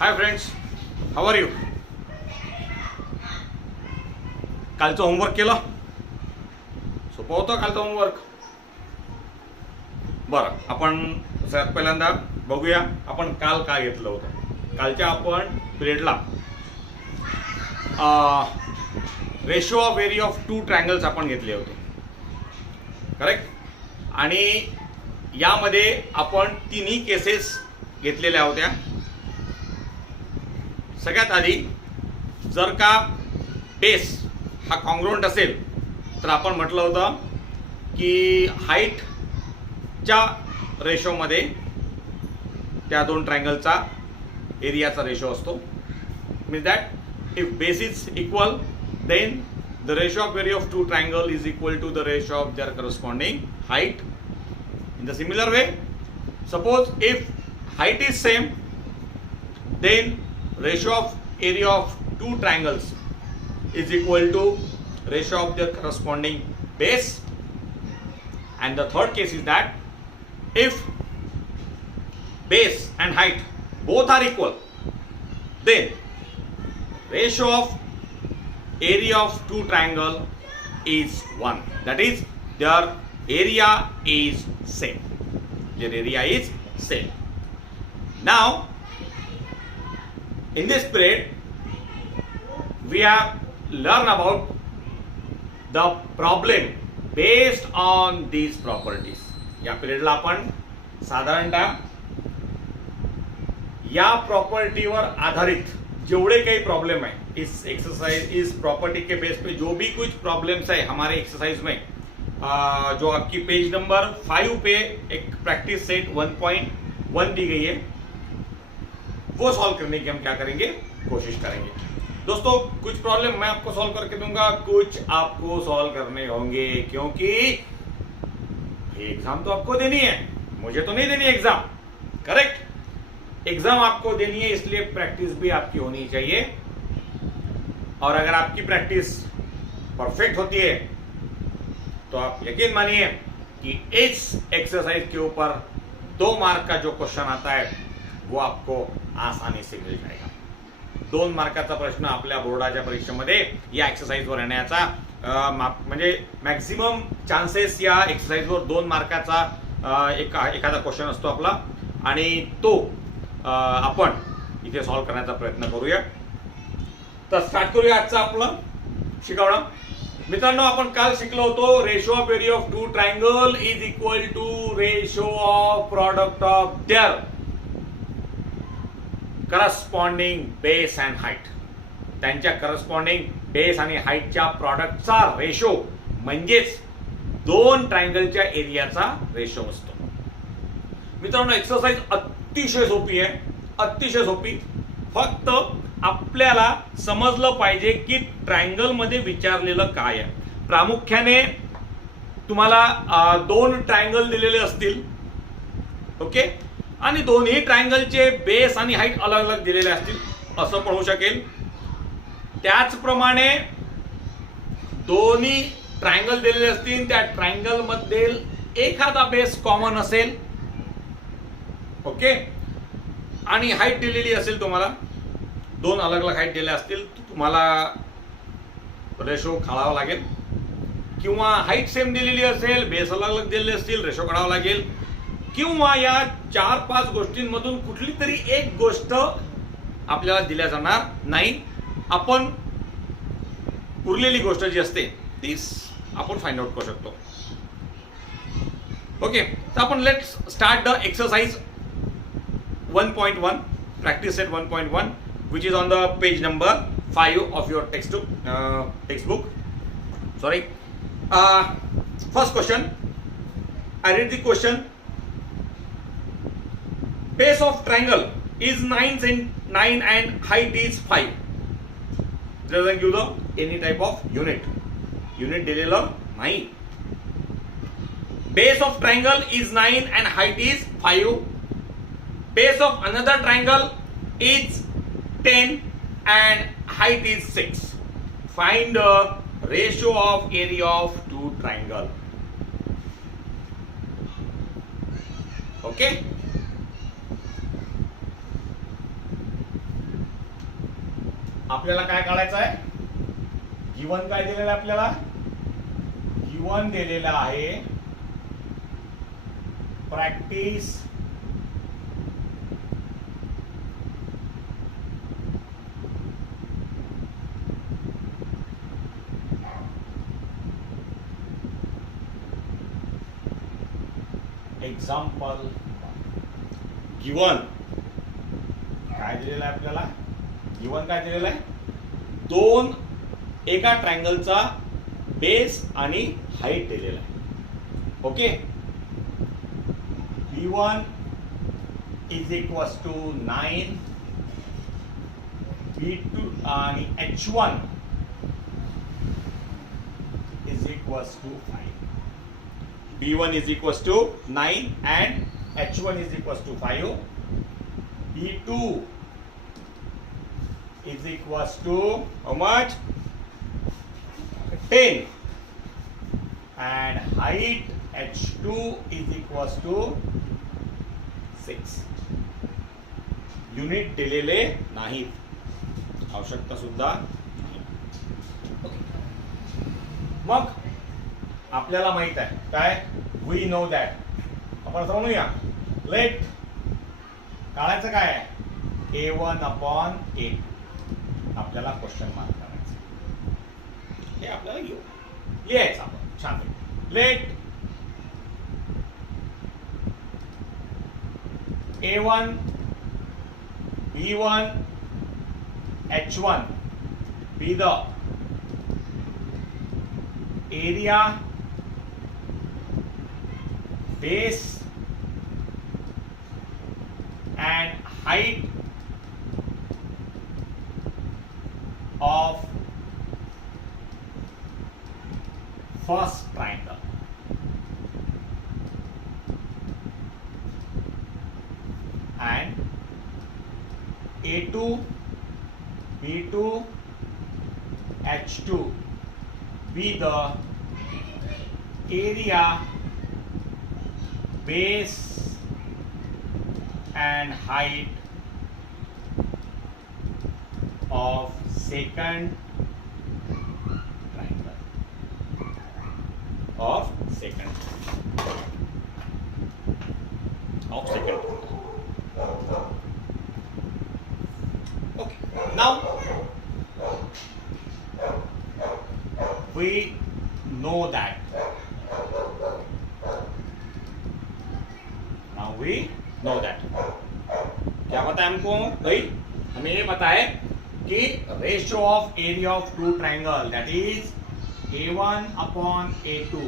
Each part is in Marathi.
Hi friends, how are you? कालचं होमवर्क केलं? सोपं होतं कालचं होमवर्क? बरं, आपण सगळ्यात पहिल्यांदा बघूया आपण काल काय घेतलं होतं. कालच्या आपण पिरियडला ratio of area of two triangles आपण घेतले होते, करेक्ट. आणि यामध्ये आपण तिन्ही केसेस घेतलेल्या होत्या. सगळ्यात आधी जर का बेस हा कॉन्ग्रुएंट असेल तर आपण म्हटलं होतं की हाईटच्या रेशोमध्ये त्या दोन ट्रायंगलचा एरियाचा रेशो असतो. Means that if base is equal then the ratio of area of two triangle is equal to the ratio of their corresponding height. In the similar way, suppose if height is same, then ratio of area of two triangles is equal to ratio of their corresponding base. And the third case is that if base and height both are equal, then ratio of area of two triangle is 1. That is, their area is same. Their area is same. Now, in this period, we have learned about the problem based on these properties. या पिरियडला आपण साधारणतः या प्रॉपर्टीवर आधारित जेवढे काही प्रॉब्लेम है इस एक्सरसाइज इस प्रॉपर्टी के बेस पे जो भी कुछ प्रॉब्लम्स है हमारे एक्सरसाइज में, जो आपकी पेज नंबर 5 पे एक प्रैक्टिस सेट 1.1 दी गई है, वो सॉल्व करने की हम क्या करेंगे, कोशिश करेंगे. दोस्तों, कुछ प्रॉब्लम मैं आपको सॉल्व करके दूंगा, कुछ आपको सॉल्व करने होंगे, क्योंकि एग्जाम तो आपको देनी है, मुझे तो नहीं देनी एग्जाम, करेक्ट. एग्जाम आपको देनी है, इसलिए प्रैक्टिस भी आपकी होनी चाहिए. और अगर आपकी प्रैक्टिस परफेक्ट होती है तो आप यकीन मानिए कि इस एक्सरसाइज के ऊपर 2 मार्क का जो क्वेश्चन आता है वो आपको आसानी से मिल जाएगा. 2 मार्काचा प्रश्न आपल्या बोर्डाच्या परीक्षेमध्ये या एक्सरसाइजवर येण्याचा म्हणजे मॅक्सिमम चान्सेस या एक्सरसाइजवर 2 मार्काचा एखादा क्वेश्चन असतो आपला, आणि तो आपण इथे सॉल्व करण्याचा प्रयत्न करूया. तर स्टार्ट करूया आजचं आपलं शिकवणं. मित्रांनो, आपण काल शिकलो होतो ratio of area of two triangle is equal to ratio of product of their corresponding base and height. त्यांच्या करस्पॉन्डिंग बेस आणि हाईटच्या प्रॉडक्टचा रेशो म्हणजेच 2 ट्रायंगलच्या एरियाचा रेशो असतो. मित्रांनो, एक्सरसाइज अतिशय सोपी आहे, अतिशय सोपी. फक्त आपल्याला समजलं पाहिजे की ट्रायंगल मध्ये विचारलेलं काय आहे. प्रामुख्याने तुम्हाला 2 ट्रायंगल दिलेले असतील, ओके, आणि दोन्ही ट्रायंगलचे बेस आणि हाईट अलग अलग दिलेले असतील, असं पण होऊ शकेल. त्याचप्रमाणे दोन्ही ट्रायंगल दिलेले असतील, त्या ट्रायंगल मध्ये एखादा बेस कॉमन असेल, ओके, आणि हाईट दिलेली असेल. तुम्हाला 2 अलग अलग हाईट दिल्या असतील, तुम्हाला रेशो काढावा लागेल. किंवा हाईट सेम दिलेली असेल, बेस अलग अलग दिलेले असतील, रेशो काढावा लागेल. किंवा या 4-5 गोष्टींमधून कुठली तरी एक गोष्ट आपल्याला दिल्या जाणार नाही. आपण उरलेली गोष्ट जी असते तीच आपण फाइंड आउट करू शकतो. ओके, तर आपण let's start the exercise 1.1 practice set 1.1 which is on the page number 5 of your textbook. Sorry. First question. I read the question. Base of triangle is 9 and height is 5. Doesn't give the any type of unit. Unit दिलेलं नाही. Base of triangle is 9 and height is 5. Base of another triangle is 10 and height is 6. Find the ratio of area of two triangle. Okay. आपल्याला काय काढायचं आहे? गिवन काय दिलेलं आहे आपल्याला? गिवन दिलेलं आहे प्रॅक्टिस एक्झाम्पल. गिवन काय दिलेलं आहे आपल्याला? गिवन काय दिलेलं आहे? दोन एका ट्रायंगलचा बेस आणि हाईट दिलेला आहे. Okay. B1 is equals to 9, B2 आणि H1 is equals to 5. B1 is equals to 9 and H1 is equals to 5. B2 is equals to how much? 10. And height H2 is equals to 6. Unit दिलेले नाहीत, आवश्यकता सुद्धा नाही. मग आपल्याला माहित आहे काय? We know that. आपण म्हणूया लेट काढायचं काय आहे? A1 upon A2. आपल्याला क्वेश्चन मार्क करायचं, हे आपल्याला घेऊ लिहायचं आपण छान. Let A1 B1 H1 be the area, base and height of first triangle. And A2 B2 H2 be the area, base and height of second triangle. Of second triangle. Okay. Now we know that. Now we know that. क्या पता है हमको भाई? हमें ये पता है कि ratio of area of two triangle that is A1 upon A2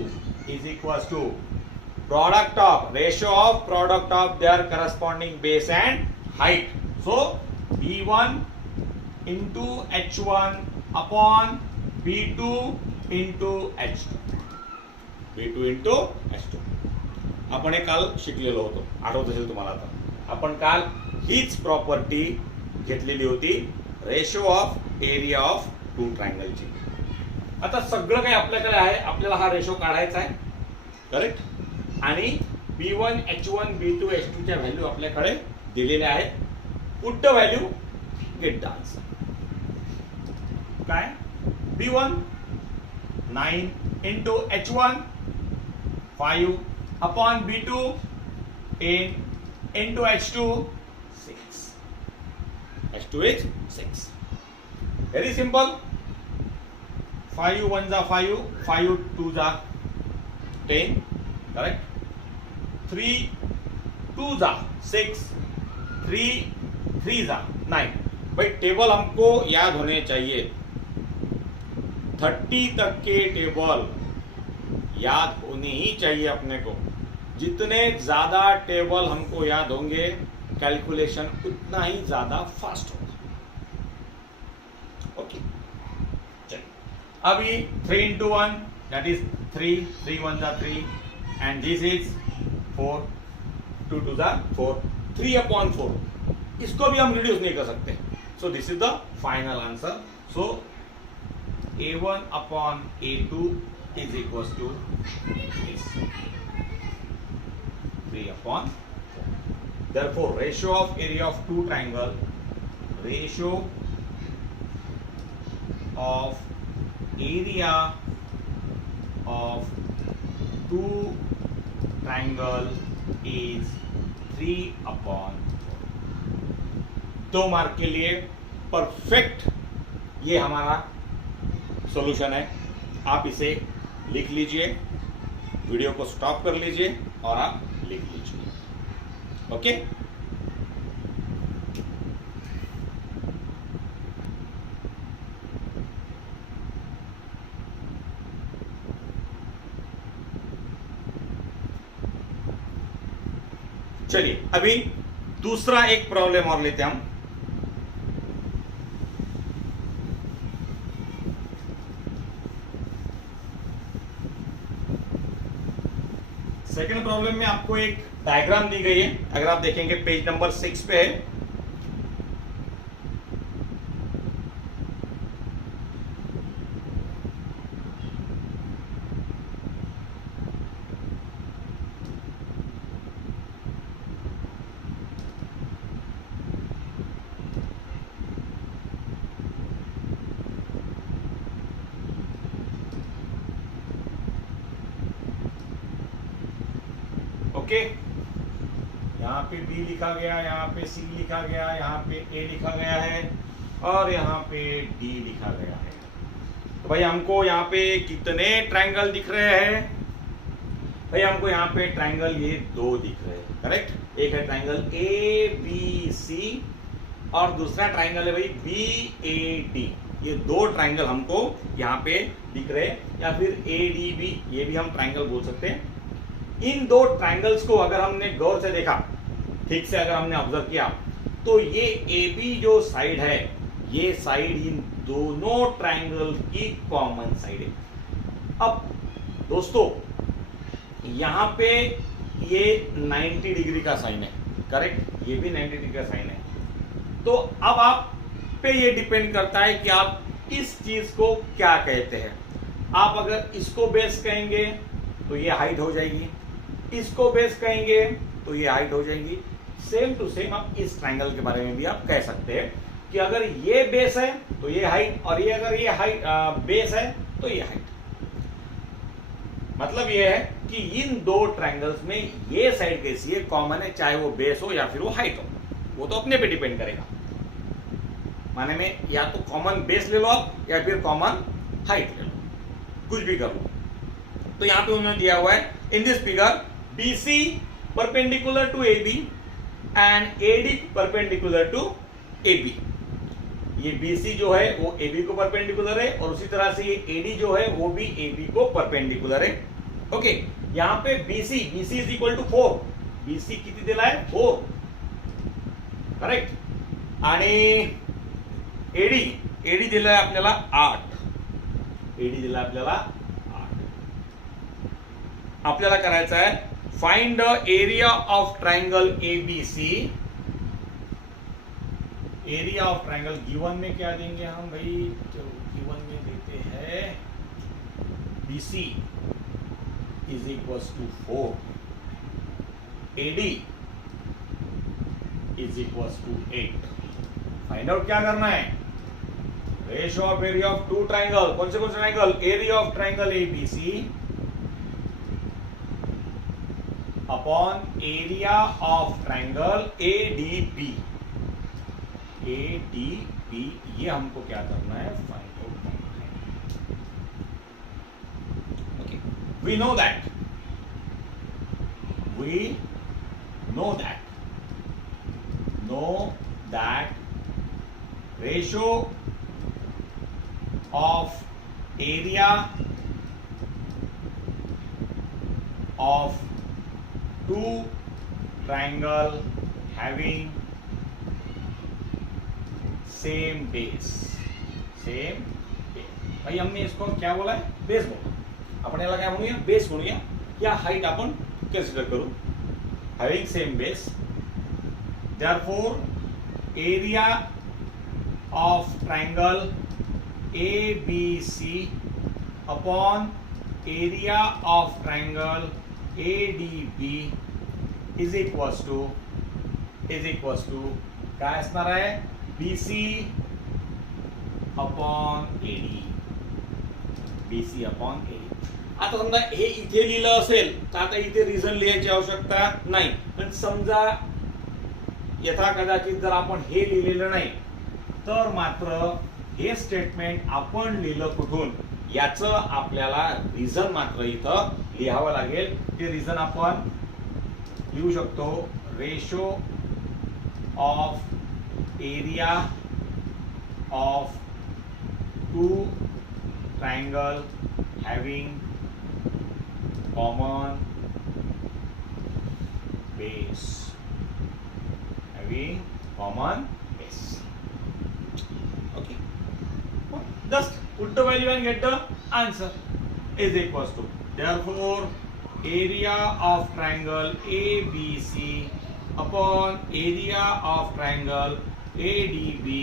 is equals to product of ratio of product of their corresponding base and height. So B1 into H1 upon B2 into H2. B2 into H2. आपण हे काल शिकलेलो होतो, आठवत असेल तुम्हाला. आता आपण काल हीच प्रॉपर्टी घेतलेली होती, ratio of area of two ट्रायंगलची. आता सगळं काही आपल्याकडे आहे, आपल्याला हा रेशो काढायचा आहे, करेक्ट. आणि B1 H1 B2 H2 च्या व्हॅल्यू आपल्याकडे दिलेल्या आहेत. Put the value, get the answer. काय? B1 9 into H1 5 upon B2 10 into H2 6. H2 is 6. Very simple. 5 1 जा 5, 5 2 जा 10, correct. 3 2 जा 6, 3 3 जा 9. भाई टेबल हमको याद होने चाहिए. 30 तक के टेबल याद होने ही चाहिए अपने को. जितने ज्यादा टेबल हमको याद होंगे, कैलकुलेशन उतना ही ज्यादा फास्ट होगा. ओके. अभी 3 into 1 that is 3, 3 1 जा 3 and this is 4, 2 2 जा 4, 3 upon 4. इसको भी हम रिड्यूस नहीं कर सकते. So this is the final answer. So A1 upon A2 is equals to this 3 upon 4. Therefore ratio of area of two triangle, ratio of area of two triangle is 3/4। 2 mark के लिए परफेक्ट ये हमारा सॉल्यूशन है। आप इसे लिख लीजिए, वीडियो को स्टॉप कर लीजिए और आप लिख लीजिए। ओके, चलिए अभी दूसरा एक प्रॉब्लम और लेते हैं हम। सेकंड प्रॉब्लम में आपको एक डायग्राम दी गई है, अगर आप देखेंगे पेज नंबर 6 पे है। ओके, यहाँ पे बी लिखा गया, यहाँ पे सी लिखा गया, यहाँ पे ए लिखा गया है और यहाँ पे डी लिखा गया है। तो भाई हमको यहाँ पे कितने ट्रायंगल दिख रहे हैं? भाई हमको यहाँ पे ट्रायंगल ये 2 दिख रहे हैं, करेक्ट। एक है ट्रायंगल ए बी सी और दूसरा ट्रायंगल है भाई बी ए डी। ये 2 ट्रायंगल हमको यहाँ पे दिख रहे हैं, या फिर ए डी बी, ये भी हम ट्रायंगल बोल सकते हैं। इन 2 ट्रायंगल्स को अगर हमने गौर से देखा, ठीक से अगर हमने ऑब्जर्व किया, तो ये ए बी जो साइड है, ये साइड इन दोनों ट्रायंगल की कॉमन साइड है। अब दोस्तों यहां पे ये 90 डिग्री का साइन है, करेक्ट, ये भी 90 डिग्री का साइन है। तो अब आप पे ये डिपेंड करता है कि आप इस चीज को क्या कहते हैं। आप अगर इसको बेस कहेंगे तो ये हाइट हो जाएगी, इसको बेस कहेंगे तो ये हाइट हो जाएगी। सेम टू सेम आप इस ट्रायंगल के बारे में भी आप कह सकते हैं कि अगर ये बेस है तो ये हाइट, और ये अगर ये हाइट बेस है तो ये हाइट। मतलब ये है कि इन 2 ट्रायंगल्स में ये साइड कैसी है, कॉमन है, चाहे वो बेस हो या फिर वो हाइट हो, वो तो अपने पे डिपेंड करेगा। माने में या तो कॉमन बेस ले लो आप, या फिर कॉमन हाइट ले लो, कुछ भी कर लो। तो यहां पे उन्होंने दिया हुआ है in this figure BC perpendicular to AB and AD perpendicular to AB। ये BC जो है वो AB को परपेंडिकुलर है, और उसी तरह से ये AD जो है वो भी AB को परपेंडिकुलर है। ओके, यहाँ पे BC is equal to 4। BC किती दिला है? 4, करेक्ट। आणि AD दिला आहे आपल्याला 8। AD दिला आपल्याला 8। आपल्याला करायचं आहे find the area of triangle ABC। Area of triangle given में क्या देंगे हम भाई? चलो गिवन में देते हैं BC is equal to 4, AD is equal to 8। Find out क्या करना है? Ratio of area of 2 triangle. कौन से triangle? Area of triangle ABC upon area of triangle ADB। ADB ये हमको क्या करना है? फाइंड आउट करना है। Okay, we know that ratio of area of 2 triangle having same base। भाई हमने इसको क्या बोला है? बेस बोला। आपण याला काय म्हणूया? बेस म्हणूया, या हाइट आपण कन्सिडर करू having same base। therefore area of triangle ABC upon area of triangle ADB is equals to काय असणार आहे? BC upon AD, BC upon AD. आता समजा हे इथे लिहिलं असेल तर आता इथे रिझन लिहायची आवश्यकता नाही, पण समजा यथा कदाचित जर आपण हे लिहिलेलं नाही तर मात्र हे स्टेटमेंट आपण लिहिलं कुठून याचं आपल्याला रिझन मात्र इथं लिहावं लागेल. ते रिझन आपण लिहू शकतो, ratio of area of two triangle having common base, having common base. Okay, just put the value and get the answer. Is equals to, therefore area of triangle ABC upon area of triangle ADB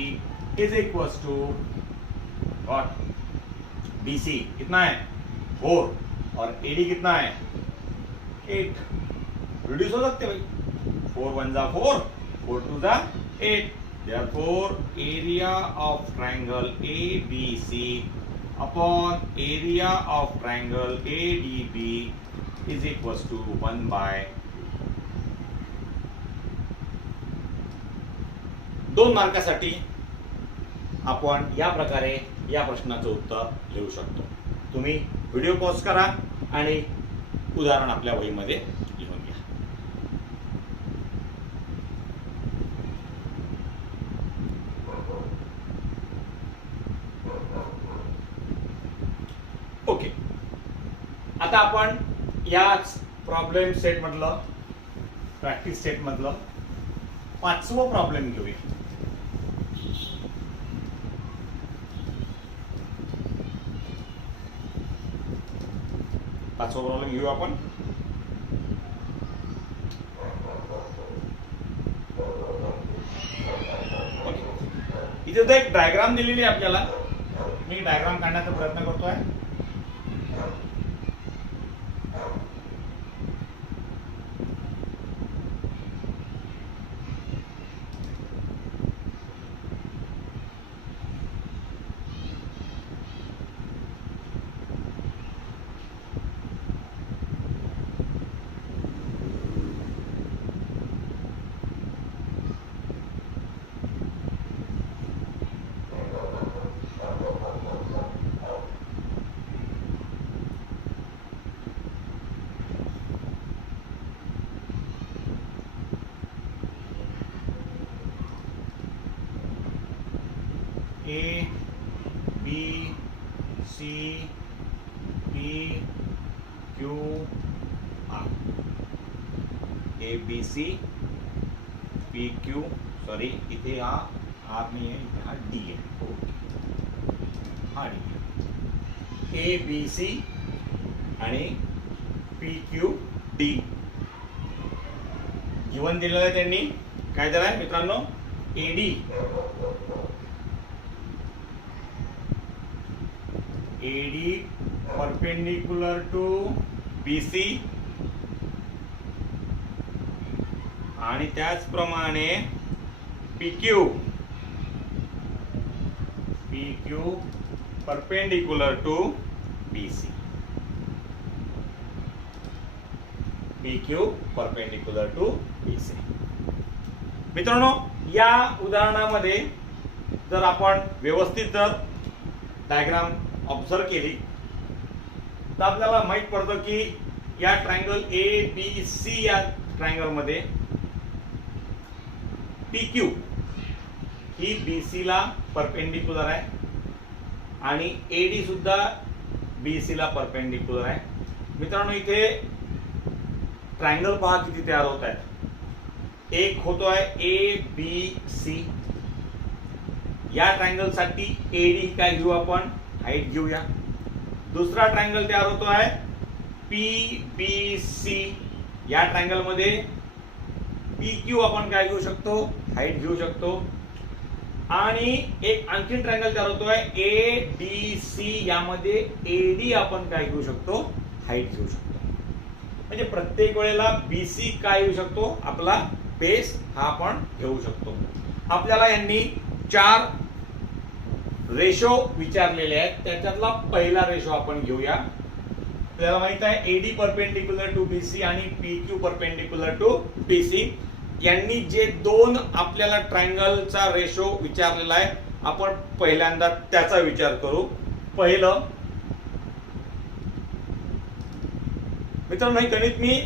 is equals to what? BC कितना है 4 और AD कितना है 8. रिड्यूस हो सकते भाई, 4 1 जा 4, 4 2 जा 8. Therefore area of triangle ABC upon area of triangle ADB is equals to 1 by 2 मार्कासाठी आपण या प्रकारे या प्रश्नाचं उत्तर लिहू शकतो. तुम्ही व्हिडिओ पॉज करा आणि उदाहरण आपल्या वहीमध्ये लिहून घ्या. ओके, आता आपण याच प्रॉब्लेम सेट मधलं, प्रॅक्टिस सेट मधलं 5वं प्रॉब्लेम घेऊया. पाचवा प्रॉब्लेम घेऊ आपण. इथे तर एक डायग्राम दिलेली आहे आपल्याला, मी डायग्राम काढण्याचा प्रयत्न करतोय. A B C P Q R, A B C P Q, sorry इथे हा R नाही आहे, इथे हा D आहे. हा D, A B C आणि P Q D गिवन दिलेलं आहे. त्यांनी काय दिलं आहे मित्रांनो, AD परपेंडिक्युलर टू BC आणि त्याचप्रमाणे PQ perpendicular to BC, PQ perpendicular to BC. मित्रांनो, या उदाहरणामध्ये जर आपण व्यवस्थित जर डायग्राम ऑब्झर्व केली तर आपल्याला माहित पडतं की या ट्रायंगल ABC या ट्रायंगल मध्ये PQ ही BC ला परपेंडिक्युलर आहे आणि AD सुद्धा BC ला परपेंडिक्युलर आहे. मित्रांनो, इथे ट्रायंगल पहा किती तयार होत आहेत. एक होतोय ABC, या ट्रायंगल साठी AD काय घेऊ आपण, हाईट घेऊया. दुसरा ट्रायंगल तयार होतो आहे PBC, या ट्रायंगल मध्ये PQ आपण काय घेऊ शकतो, हाईट घेऊ शकतो. आणि एक आणखी ट्रायंगल तयार होतो आहे ADC, यामध्ये AD आपण काय घेऊ शकतो, हाईट घेऊ शकतो. म्हणजे प्रत्येक वेळेला BC काय घेऊ शकतो, आपला बेस हा आपण घेऊ शकतो. आपल्याला यांनी 4 रेशो विचारलेले आहेत. त्याच्यातला पहिला रेशो आपण घेऊया. आपल्याला माहित आहे एडी परपेंडिक्युलर टू बीसी आणि पीक्यू परपेंडिक्युलर टू बीसी यांनी जे दोन आपल्याला ट्रायंगलचा रेशो विचारलेला आहे, आपण पहिल्यांदा त्याचा विचार करू. पहिलं मित्रांनो, हे गणित मी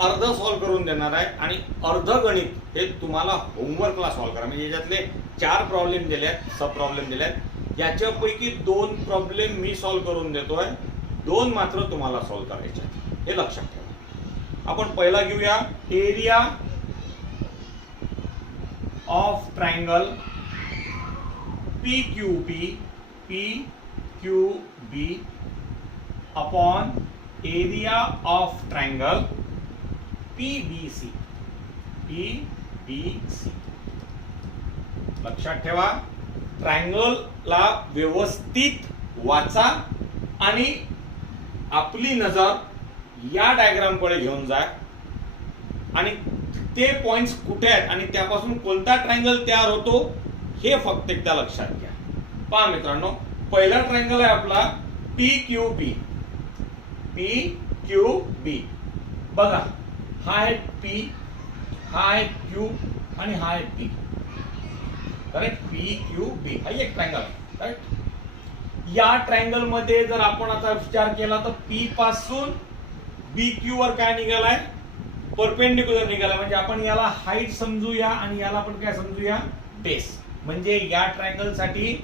अर्ध सॉल्व्ह करून देणार आहे आणि अर्ध गणित हे तुम्हाला होमवर्कला सॉल्व्ह करा. म्हणजे याच्यातले 4 प्रॉब्लेम दिले आहेत, सब प्रॉब्लेम दिले आहेत. याच्यापैकी 2 प्रॉब्लेम मी सॉल्व्ह करून देतोय, 2 मात्र तुम्हाला सॉल्व्ह करायचे आहेत. हे लक्षात ठेवा. आपण पहिला घेऊया area of triangle PQB upon area of triangle PBC. लक्षात ठेवा, ट्रायंगलला व्यवस्थित वाचा आणि आपली नजर या डायग्राम कडे घेऊन जा आणि ते पॉइंट्स कुठे आहेत आणि त्यापासून कोणता ट्रायंगल तयार होतो हे फक्त एकदा लक्षात घ्या. पहा मित्रांनो, पहिला ट्रायंगल आहे आपला PQB. बघा, हा आहे P, हा आहे Q आणि हा आहे P. करेक्ट? PQB हा एक ट्रायंगल आहे. करेक्ट? या ट्रायंगल मध्ये जर आपण आता विचार केला तर P पासून BQ वर काय निघालाय? परपेंडिक्युलर निघाला. म्हणजे आपण याला हाईट समजूया आणि याला आपण काय समजूया? बेस. म्हणजे या ट्रायंगल साठी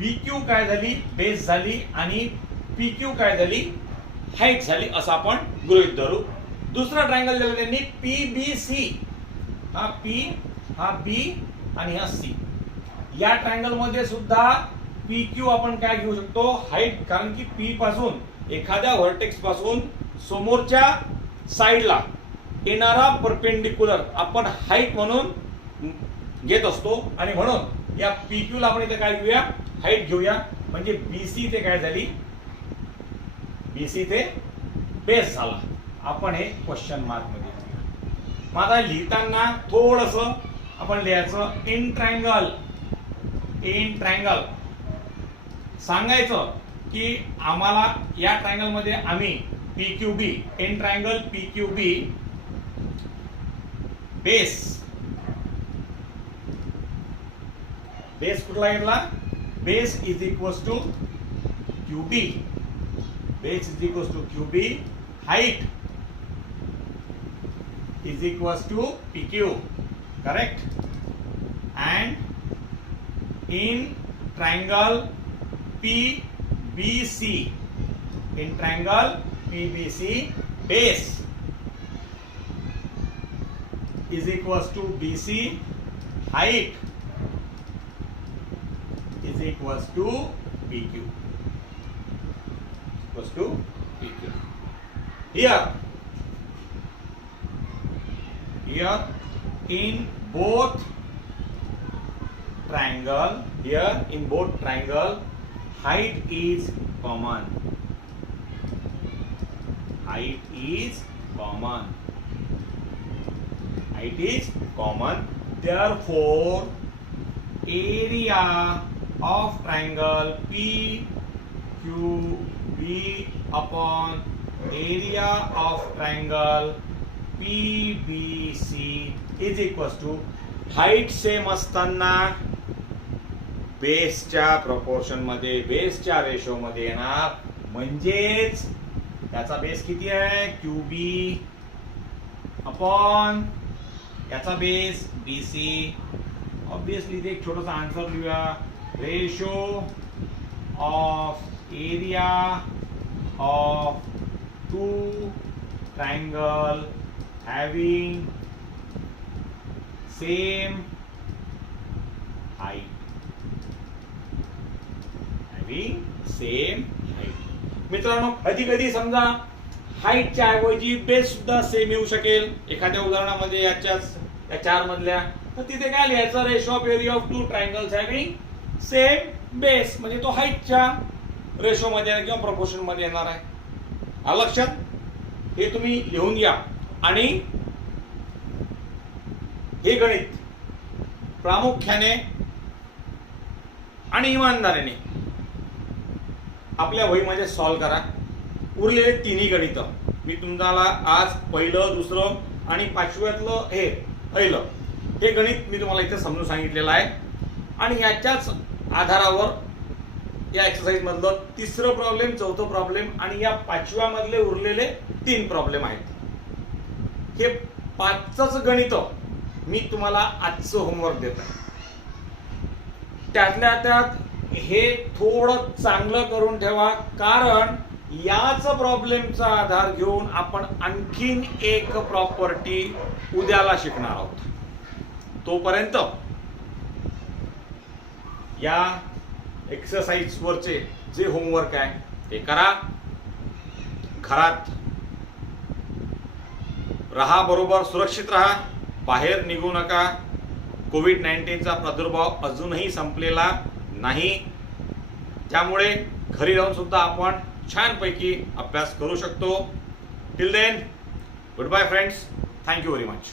BQ काय झाली? बेस झाली आणि PQ काय झाली? हाईट झाली, असं आपण गृहीत धरू. दुसरा ट्रायंगल दिला त्यांनी PBC. हा P, हा B आणि हा C. या ट्रायंगल मध्ये सुद्धा PQ आपण काय घेऊ शकतो? हाईट. कारण की P पासून एखाद्या व्हर्टेक्स पासून समोरच्या साइडला येणारा परपेंडिक्युलर आपण हाईट म्हणून घेत असतो आणि म्हणून या PQ ला आपण इथे काय घेऊया? हाईट घेऊया. म्हणजे BC ते काय झाली? BC ते बेस झाला. आपण हे क्वेश्चन मार्क मध्ये घेऊया. माझा लिहिताना थोडस आपण लिहायचं इन ट्रायंगल सांगायचं की आम्हाला या ट्रायंगल मध्ये आम्ही PQB in triangle PQB base कुठला घेतला? Base is equals to QB. Base is equals to QB. Height is equals to PQ. Correct? and in triangle PBC, base is equals to BC, height is equals to PQ. Here in both triangle height is common. Therefore area of triangle PQB upon area of triangle PBC is equals to height same असताना बेसच्या प्रपोर्शन मध्ये, बेसच्या रेशो मध्ये येणार. म्हणजेच त्याचा बेस किती आहे? QB अपॉन याचा बेस BC. ऑब्विसली इथे एक छोटासा आन्सर लिहूया. Ratio of area of two triangle having same height. मित्रांनो, कधी कधी समजा हाईटच्या ऐवजी बेस सुद्धा सेम येऊ शकेल. एखाद्या उदाहरणामध्ये या 4 मधल्या तर तिथे काय लिहायचं? Ratio of area of two triangles having same base. म्हणजे तो हाईटच्या रेशो मध्ये किंवा प्रपोर्शन मध्ये येणार आहे. आलं लक्षात? हे तुम्ही लिहून घ्या. आणि हे गणित प्रामुख्याने आणि इमानदारीने आपल्या वहीमध्ये सॉल्व करा उरलेले तिन्ही गणित. मी तुम्हाला आज पहिलं, दुसरं आणि पाचव्यातलं हे पहिलं हे गणित मी तुम्हाला इथे समजून सांगितलेलं आहे. आणि याच्याच आधारावर या एक्सरसाइज मधलं तिसरं प्रॉब्लेम, चौथं प्रॉब्लेम आणि या पाचव्या मधले उरलेले 3 प्रॉब्लेम आहेत. हे 5च गणित मी तुम्हाला आजचं होमवर्क देत आहे. त्यातल्या त्यात हे थोडं चांगलं करून ठेवा, कारण याच प्रॉब्लेमचा आधार घेऊन आपण आणखीन एक प्रॉपर्टी उद्याला शिकणार आहोत. तोपर्यंत या एक्सरसाइज वरचे जे होमवर्क आहे ते करा. घरात रहा, बरोबर सुरक्षित राहा, बाहेर निघू नका. कोविड-19चा प्रादुर्भाव अजूनही संपलेला नाही, त्यामुळे घरी राहून सुद्धा आपण छानपैकी अभ्यास करू शकतो. Till then, good bye friends. Thank you very much.